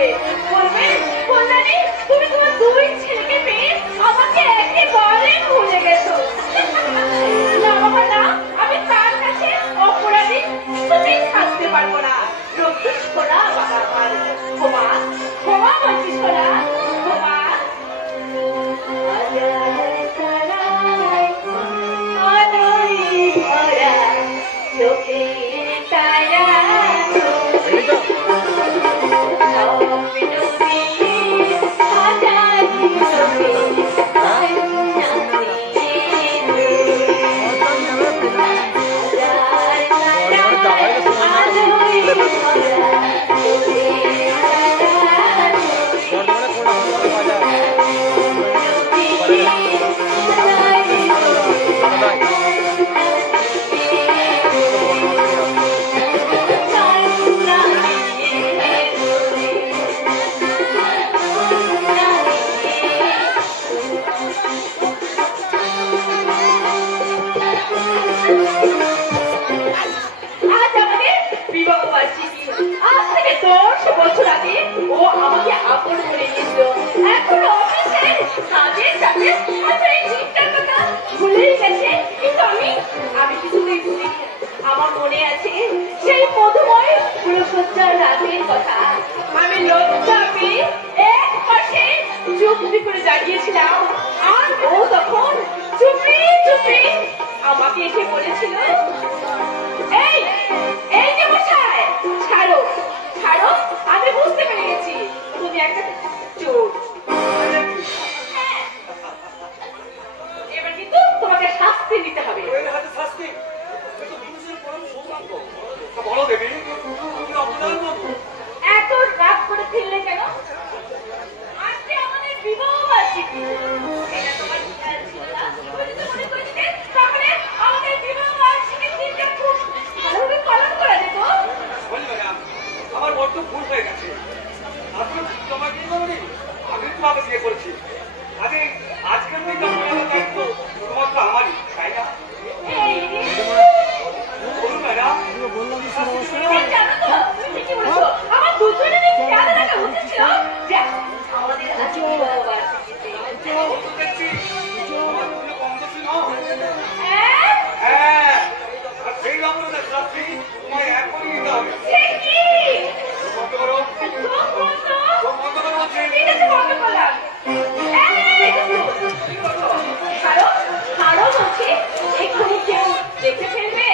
বলবে বলবে কল্যাণী তুমি তোমার দুই ছেলেকে পেয়ে আমাকে একেবারে ভুলে গেছো। না বাবা না, আমি তার কাছে অপরাধী তুমি থাকতে পারবো না। রক্ষিস করা বাবা আমার ক্ষমা ক্ষমা বলছিস করা ক্ষমা। চোখের তারা বছর আগে ও আমাকে আপন করে নিয়েছিল। এখন অফিসে কাজের চাপে এই জিনিসটার কথা ভুলেই গেছে। কিন্তু আমি কিছুতেই ভুলিনি। আমার মনে আছে সেই মধুময় ফুলসজ্জার রাতের কথা। আমি লজ্জা পেয়ে এক পাশে চুপটি করে দাঁড়িয়েছিলাম, আর ও তখন চুপি চুপি আমাকে এসে বলেছিল, এই এই যে মশাই ছাড়ো ছাড়ো, আমি বুঝতে পেরে গেছি তুমি একটা চোর। এবার কিন্তু তোমাকে শাস্তি দিতে হবে। এত রাগ করে ফেললে কেন? আজকে আমাদের বিবাহ বার্ষিকী, এটা তোমার খেয়াল ছিল না? মনে করে দিতে তাহলে আমাদের বিবাহ বার্ষিকীর দিনটা খুব ভালোভাবে পালন করা যেত। আমার বড্ড ভুল হয়ে গেছে। আসলে তোমার কি বলি, আমি তোমাকে বিয়ে করেছি। আরে আজকের দিনটা আমার দায়িত্ব তোমার তো আমারই, তাই না? বলুন ম্যাডাম, আমার দুজনের খেয়াল রাখা উচিত ছিল। আমাদের সেই অপরাধের শাস্তি তোমায় এখনই নিতে হবে। দেখে ফেলবে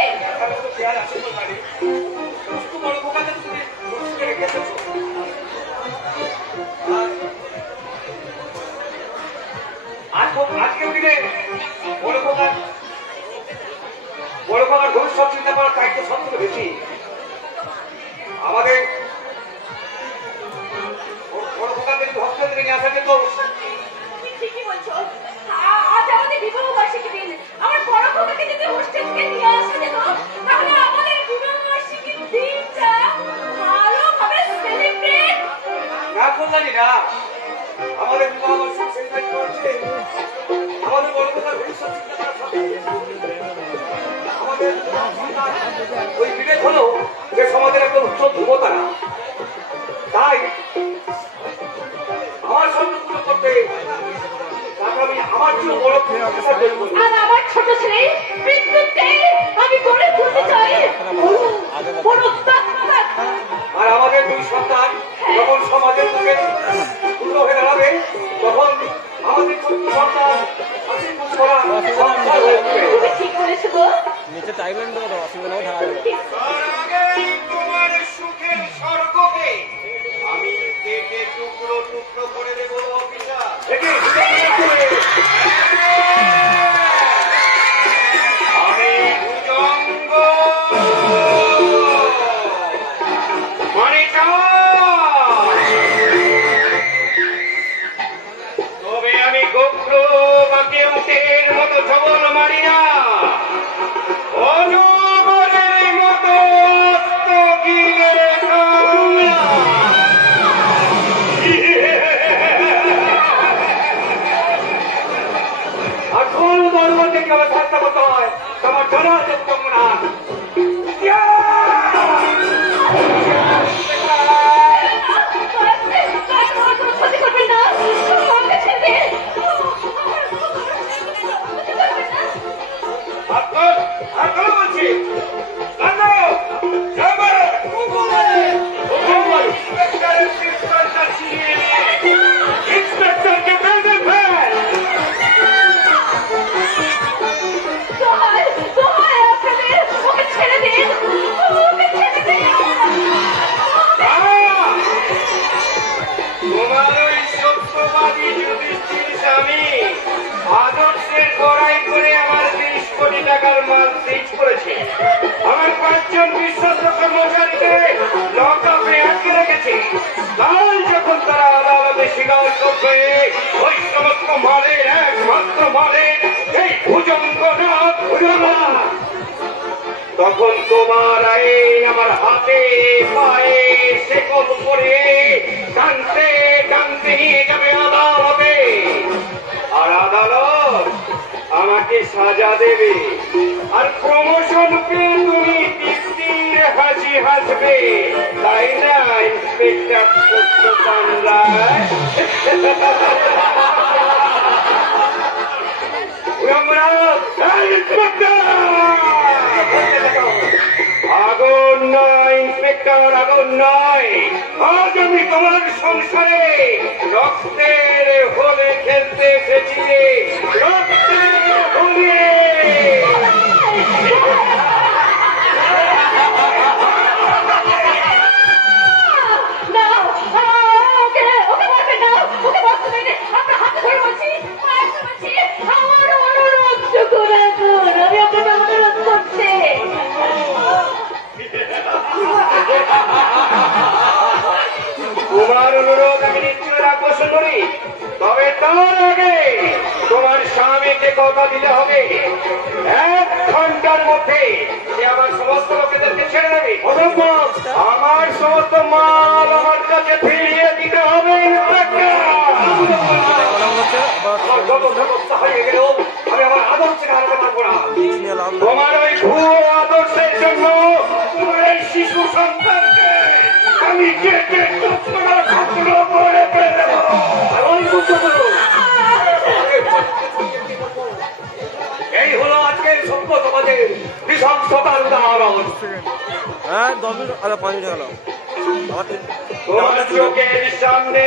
বড় বোকাতে তুমি রেখেছো। আজকের দিনে বড় বোকার ভবিষ্যৎ চিন্তা করার দায়িত্ব সব থেকে বেশি আমাদের। বড় বোকাদের হসপিটাল থেকে নিয়ে আসা যেত। ঠিকই বলছো, আজ আমাদের বিবাহ বার্ষিকী দিন। আমার বড় বোকাকে যদি হোস্টেল থেকে নিয়ে আসা যেত, তাহলে আমাদের বিবাহ বার্ষিকীর দিনটা ভালোভাবে সেলিব্রেট না করলানি না। আমাদের বিবাহ বার্ষিকী সেলিব্রেট করছে আমাদের বড় বোকার ভবিষ্যৎ চিন্তা করার সব আমাদের ওই বিবেক হলো যে সমাজের একটা উচ্চল ধ্রুবতারা। তাই আমার সঙ্গে পুজো করতে আমি আমার জন্য বড় আর আমার ছোট ছেলে বিদ্যুৎকে আমি গড়ে তুলতে চাই। আর আমাদের দুই সন্তান যখন সমাজের মুখে পূর্ণ হয়ে দাঁড়াবে, তখন আমাদের ছোট্ট সন্তান নিচে টাইমেন্ট দেবো, অসুবিধা ঢাকা তোমার সুখের স্বর্গকে আমি কেটে টুকরো টুকরো করে দেবো। আমি ভুজঙ্গ মানে তবে আমি গোপ্র বা কেউটের মতো সবল মারি না, অজগরের মতো গিলে আর কোন দলবলকে কিভাবে চেষ্টা করতে হয় তোমার জানা যোগ্য না। 5জন বিশ্বস্ত কর্মচারীকে লকআপে আটকে রেখেছে। কাল যখন তারা আদালতে স্বীকার করবে ওই সমস্ত মালের একমাত্র মালিক এই ভুজঙ্গনাথ, তখন তোমার আইন আমার হাতে পায়ে শেকল করে টানতে টানতে নিয়ে যাবে আদালতে। আর আদালত আমাকে সাজা দেবে, আর প্রমোশন পেয়ে তুমি তৃপ্তির হাসি হাসবে, তাই না ইন্সপেক্টর সত্যকান রায়? আগুন নয় ইন্সপেক্টর, আগুন নয়। আজ আমি তোমার সংসারে রক্তের হোলে খেলতে এসেছি, রক্তের হোলে। তোমার অনুরোধ আমি নিশ্চয় রাখবো সুন্দরী, তবে তার আগে তোমার স্বামীকে কথা দিতে হবে 1 ঘন্টার মধ্যে সে আমার সমস্ত লোকেদেরকে ছেড়ে দেবে। আমার সমস্ত মাল আমার কাছে ফিরিয়ে দিতে হবে। আমি আমার আদর্শকে হারাতে পারবো না। তোমার ওই ভুয়ো আদর্শের জন্য তোমার এই শিশু সন্তানকে আমি কেটে টুকরো টুকরো করে ফেলবো। এই হলো আজকের সভ্য সমাজের নৃশংসতার উদাহরণ। হ্যাঁ 10 মিনিট, আরে 5 মিনিট গেল। তোমার চোখের সামনে